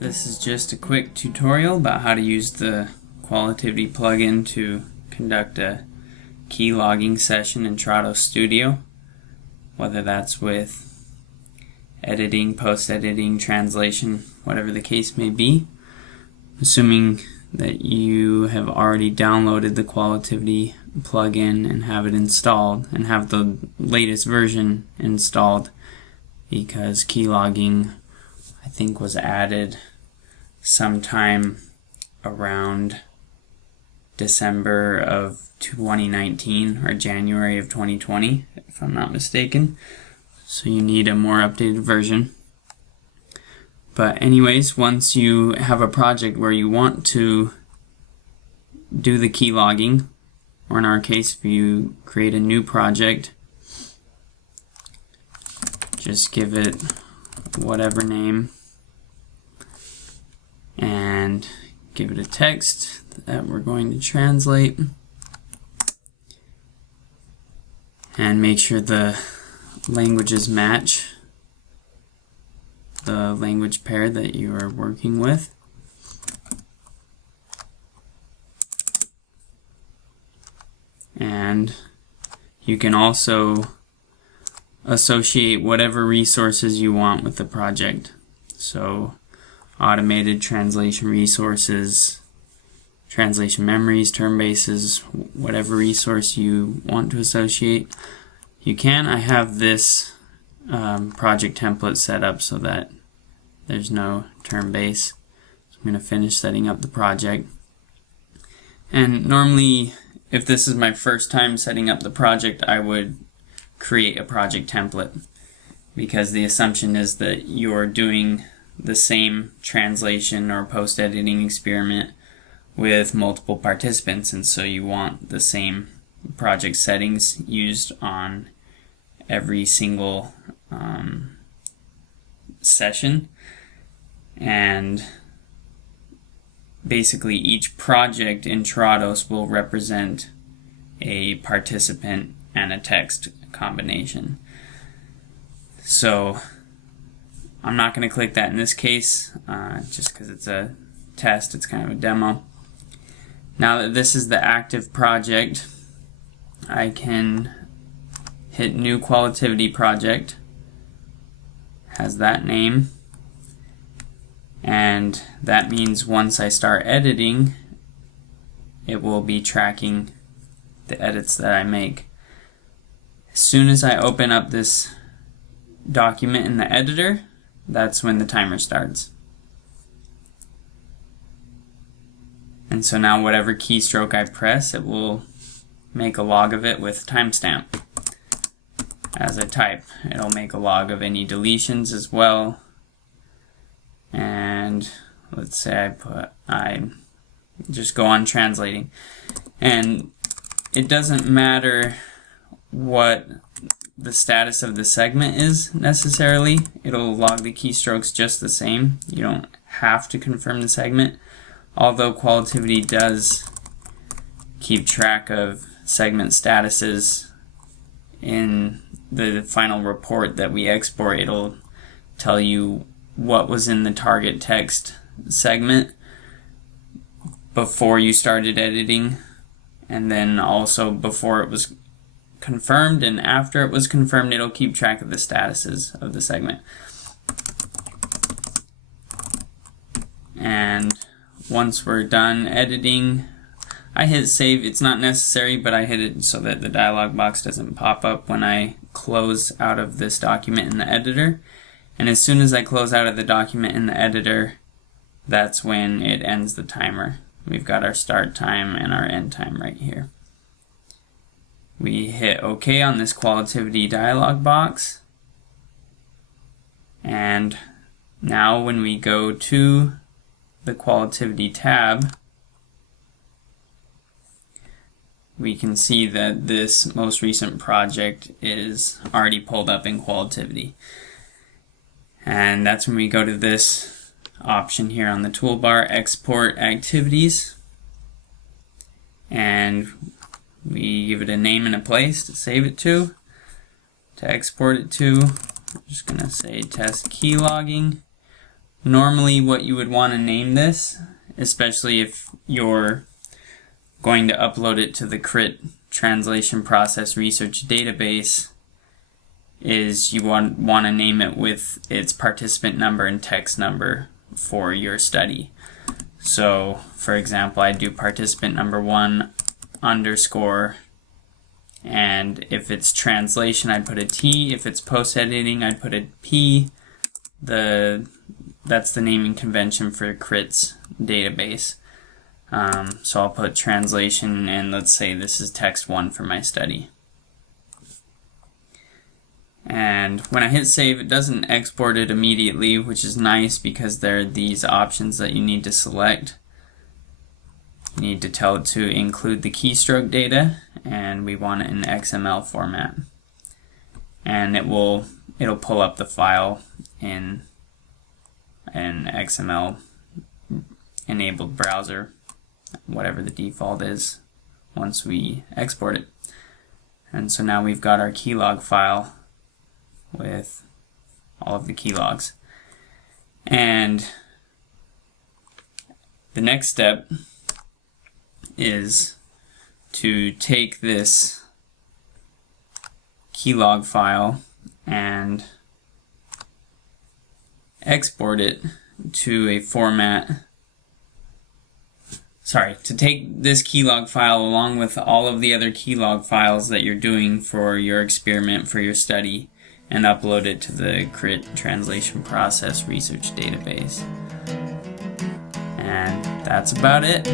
This is just a quick tutorial about how to use the Qualitativity plugin to conduct a key logging session in Trados Studio, whether that's with editing, post-editing, translation, whatever the case may be. Assuming that you have already downloaded the Qualitativity plugin and have it installed and have the latest version installed, because key logging I think was added sometime around December of 2019 or January of 2020, if I'm not mistaken. So you need a more updated version. But anyways, once you have a project where you want to do the key logging, or in our case, if you create a new project, just give it whatever name and give it a text that we're going to translate, and make sure the languages match the language pair that you are working with. And you can also associate whatever resources you want with the project. So automated translation resources, translation memories, term bases, whatever resource you want to associate, you can. I have this project template set up so that there's no term base. So I'm going to finish setting up the project. And normally, if this is my first time setting up the project, I would create a project template, because the assumption is that you're doing the same translation or post-editing experiment with multiple participants, and so you want the same project settings used on every single session. And basically each project in Trados will represent a participant and a text combination. So I'm not going to click that in this case, just because it's a test, it's kind of a demo. Now that this is the active project, I can hit New Qualitativity Project, has that name, and that means once I start editing, it will be tracking the edits that I make. As soon as I open up this document in the editor, that's when the timer starts. And so now whatever keystroke I press, it will make a log of it with timestamp. As I type, it'll make a log of any deletions as well. And let's say I just go on translating. And it doesn't matter what the status of the segment is necessarily. It'll log the keystrokes just the same. You don't have to confirm the segment, although Qualitativity does keep track of segment statuses. In the final report that we export, it'll tell you what was in the target text segment before you started editing, and then also before it was confirmed, and after it was confirmed, it'll keep track of the statuses of the segment. And once we're done editing, I hit save. It's not necessary, but I hit it so that the dialog box doesn't pop up when I close out of this document in the editor. And as soon as I close out of the document in the editor, that's when it ends the timer. We've got our start time and our end time right here. We hit OK on this Qualitativity dialog box. And now when we go to the Qualitativity tab, we can see that this most recent project is already pulled up in Qualitativity. And that's when we go to this option here on the toolbar, Export Activities, and we give it a name and a place to save it to export it to. I'm just going to say test key logging. Normally what you would want to name this, especially if you're going to upload it to the CRIT Translation Process Research Database, is you want to name it with its participant number and text number for your study. So, for example, I do participant number 1 underscore, and if it's translation, I'd put a T. If it's post-editing, I'd put a P. That's the naming convention for CRIT's database. So I'll put translation, and let's say this is text 1 for my study. And when I hit save, it doesn't export it immediately, which is nice because there are these options that you need to select. You need to tell it to include the keystroke data, and we want it in XML format. And it'll pull up the file in an XML enabled browser, whatever the default is, once we export it. And so now we've got our keylog file with all of the keylogs. And the next step is to take this keylog file and export it to a format. To take this keylog file along with all of the other keylog files that you're doing for your experiment, for your study, and upload it to the CRIT Translation Process Research Database. And that's about it.